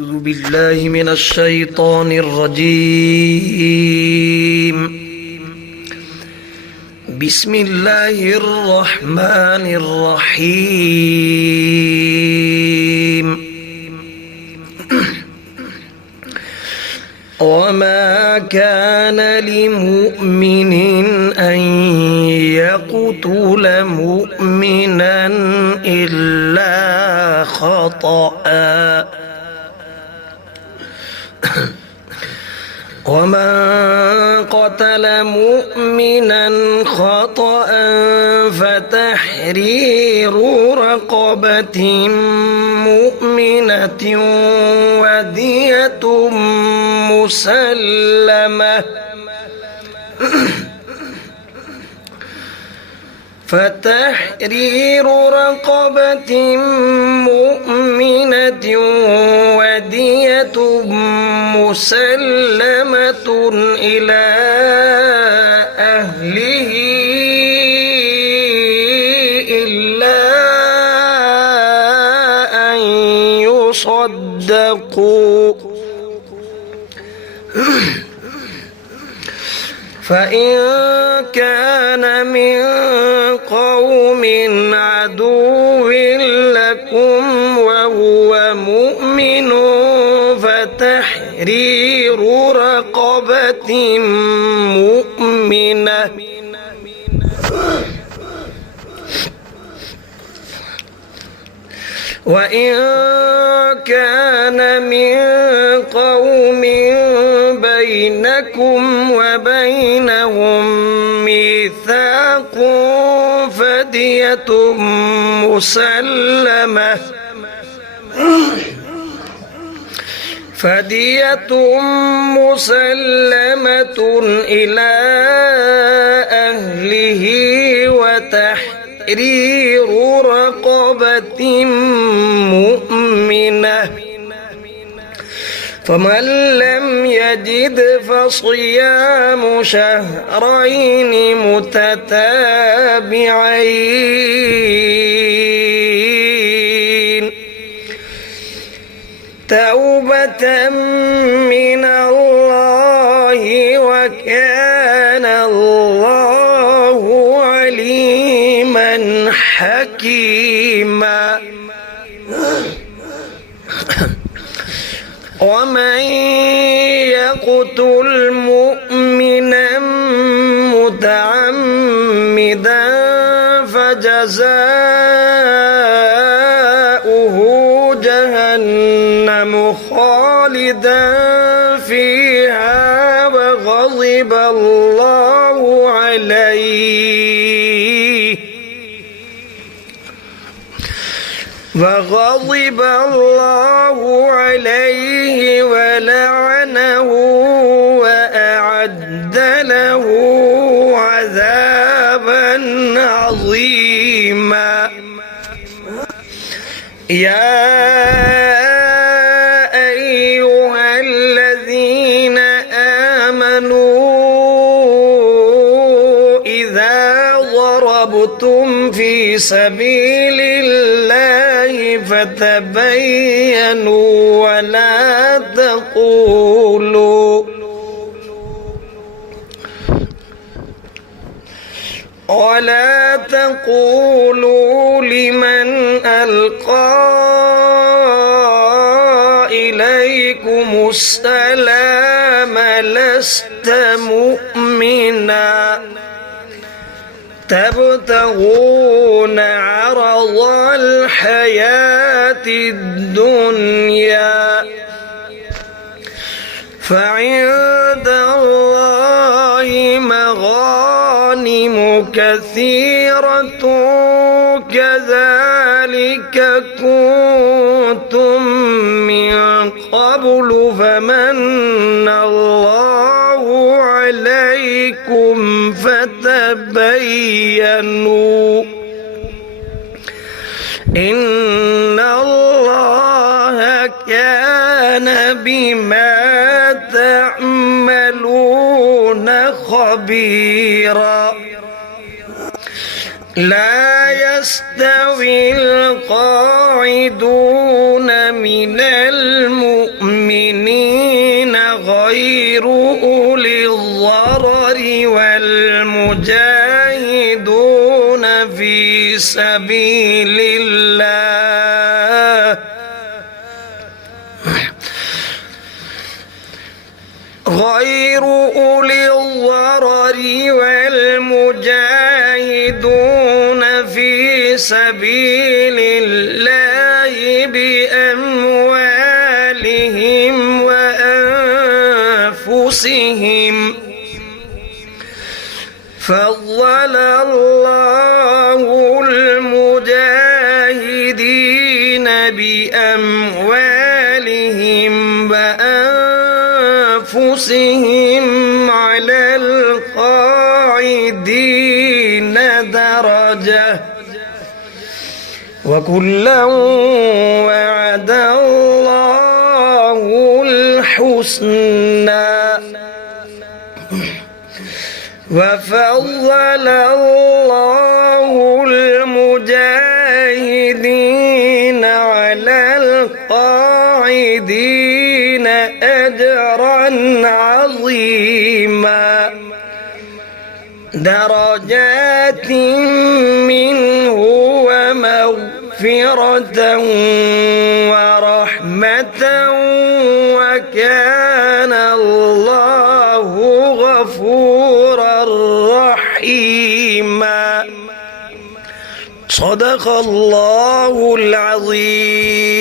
أعوذ بالله من الشيطان الرجيم. بسم الله الرحمن الرحيم. وما كان لمؤمن أن يقتل مؤمنا إلا خطأ ومن قتل مؤمنا خطأ فتحرير رقبة مؤمنة ودية مسلمة إلى أهله إلا أن يصدقوا فإن كان من قوم عدو لكم وهو مؤمن فتحرير رقبة مؤمنة وإن كان من قوم بينكم وبينهم ميثاق فدية مسلمة إلى أهله وتحرير رقبة مؤمنة فمن لم يجد فصيام شهرين متتابعين توبة من الله وكان الله عليما حكيما. ومن يقتل مؤمنا متعمدا فجزاؤه جهنم خالدا فيها وغضب الله عليه ولعنه وأعد له عذابا عظيما. يا أيها الذين آمنوا إذا ضربتم في سبيل الله فتبينوا ولا تقولوا لمن ألقى إليكم السلام لست مؤمنا تبتغون عرض الحياة الدنيا فعند الله مغانم كثيرة كذلك كنتم من قبل فمن الله عليكم فتبينوا إن الله كان بما تعملون خبيرا. لا يستوي القاعدون من المؤمنين غير أولي الضرر والمجاهدون في سبيل الله غير أولي الضرر والمجاهدون في سبيل الله بأموالهم وأنفسهم فضل الله المجاهدين بأموالهم وأنفسهم على القاعدين درجة وكلا وعد الله الحسنى وفضل الله المجاهدين على القاعدين أجرا عظيما درجات منه ومغفرة ورحمة وكان الله غفورا رحيما صدق الله العظيم.